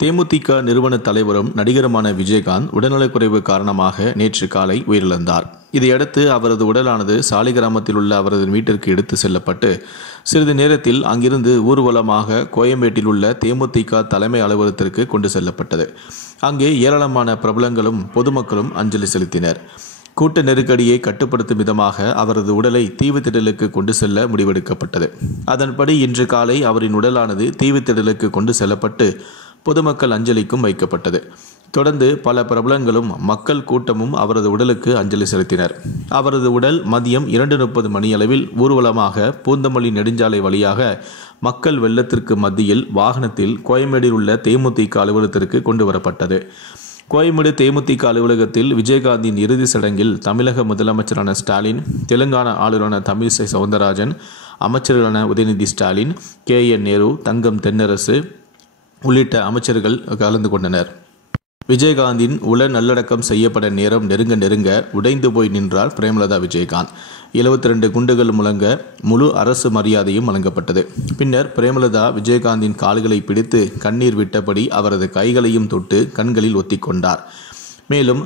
தேமுதிக நிறுவன தலைவரும் நடிகருமான விஜயகாந்த் உடல்நலக்குறைவு காரணமாக நேற்று காலை உயிரிழந்தார். இதையடுத்து அவரது உடலானது சாலிகிராமத்தில் உள்ள அவரது வீட்டிற்கு எடுத்து செல்லப்பட்டு சிறிது நேரத்தில் அங்கிருந்து ஊர்வலமாக கோயம்பேட்டில் உள்ள தேமுதிக தலைமை அலுவலகத்திற்கு கொண்டு செல்லப்பட்டது. அங்கே ஏராளமான பிரபலங்களும் பொதுமக்களும் அஞ்சலி செலுத்தினர். கூட்ட நெருக்கடியை கட்டுப்படுத்தும் விதமாக அவரது உடலை தீவுத்திடலுக்கு கொண்டு செல்ல முடிவெடுக்கப்பட்டது. அதன்படி இன்று காலை அவரின் உடலானது தீவுத்திடலுக்கு கொண்டு செல்லப்பட்டு பொதுமக்கள் அஞ்சலிக்கும் வைக்கப்பட்டது. தொடர்ந்து பல பிரபலங்களும் மக்கள் கூட்டமும் அவரது உடலுக்கு அஞ்சலி செலுத்தினர். அவரது உடல் மதியம் 2:30 மணியளவில் ஊர்வலமாக பூந்தமல்லி நெடுஞ்சாலை வழியாக மக்கள் வெள்ளத்திற்கு மத்தியில் வாகனத்தில் கோயம்பேடில் உள்ள தேமுதிக அலுவலகத்திற்கு கொண்டு வரப்பட்டது. கோயம்பேடு தேமுதிக அலுவலகத்தில் விஜயகாந்தின் இறுதி சடங்கில் தமிழக முதலமைச்சரான ஸ்டாலின், தெலுங்கானா ஆளுநரான தமிழிசை சவுந்தரராஜன், அமைச்சர்களான உதயநிதி ஸ்டாலின், KN நேரு, தங்கம் தென்னரசு உள்ளிட்ட அமைச்சர்கள் கலந்து கொண்டனர். விஜயகாந்தின் உடல் நல்லடக்கம் செய்யப்பட நேரம் நெருங்க உடைந்து போய் நின்றார் பிரேமலதா விஜயகாந்த். 72 குண்டுகள் முழங்க முழு அரசு மரியாதையும் வழங்கப்பட்டது. பின்னர் பிரேமலதா விஜயகாந்தின் கால்களை பிடித்து கண்ணீர் விட்டபடி அவரது கைகளையும் தொட்டு கண்களில் ஒத்திக்கொண்டார். மேலும்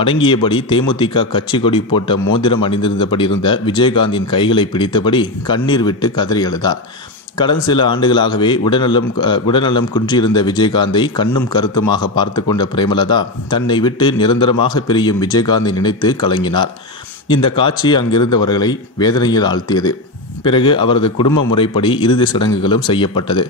மடங்கியபடி தேமுதிக கட்சி கொடி போட்ட மோதிரம் அணிந்திருந்தபடி இருந்த விஜயகாந்தின் கைகளை பிடித்தபடி கண்ணீர் விட்டு கதறி அழுதார். கடந்த சில ஆண்டுகளாகவே உடல்நலம் குன்றியிருந்த விஜயகாந்தை கண்ணும் கருத்துமாக பார்த்து கொண்ட பிரேமலதா தன்னை விட்டு நிரந்தரமாக பிரியும் விஜயகாந்தை நினைத்து கலங்கினார். இந்த காட்சி அங்கிருந்தவர்களை வேதனையில் ஆழ்த்தியது. பிறகு அவரது குடும்ப முறைப்படி இறுதி சடங்குகளும் செய்யப்பட்டது.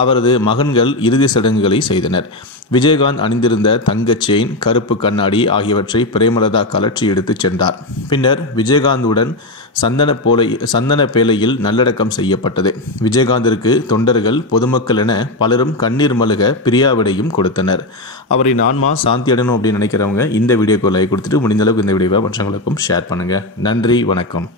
அவரது மகன்கள் இறுதி சடங்குகளை செய்தனர். விஜயகாந்த் அணிந்திருந்த தங்க செயின், கருப்பு கண்ணாடி ஆகியவற்றை பிரேமலதா கலற்றி எடுத்துச் சென்றார். பின்னர் விஜயகாந்துடன் சந்தன பேலையில் நல்லடக்கம் செய்யப்பட்டது. விஜயகாந்திற்கு தொண்டர்கள், பொதுமக்கள் என பலரும் கண்ணீர் மல்க பிரியாவிடையும் கொடுத்தனர். அவரின் ஆன்மா சாந்தி அடையணும் அப்படின்னு நினைக்கிறவங்க இந்த வீடியோக்கு லைக் கொடுத்துட்டு முடிந்த அளவுக்கு இந்த வீடியோவை மற்றவங்களுக்கும் ஷேர் பண்ணுங்க. நன்றி, வணக்கம்.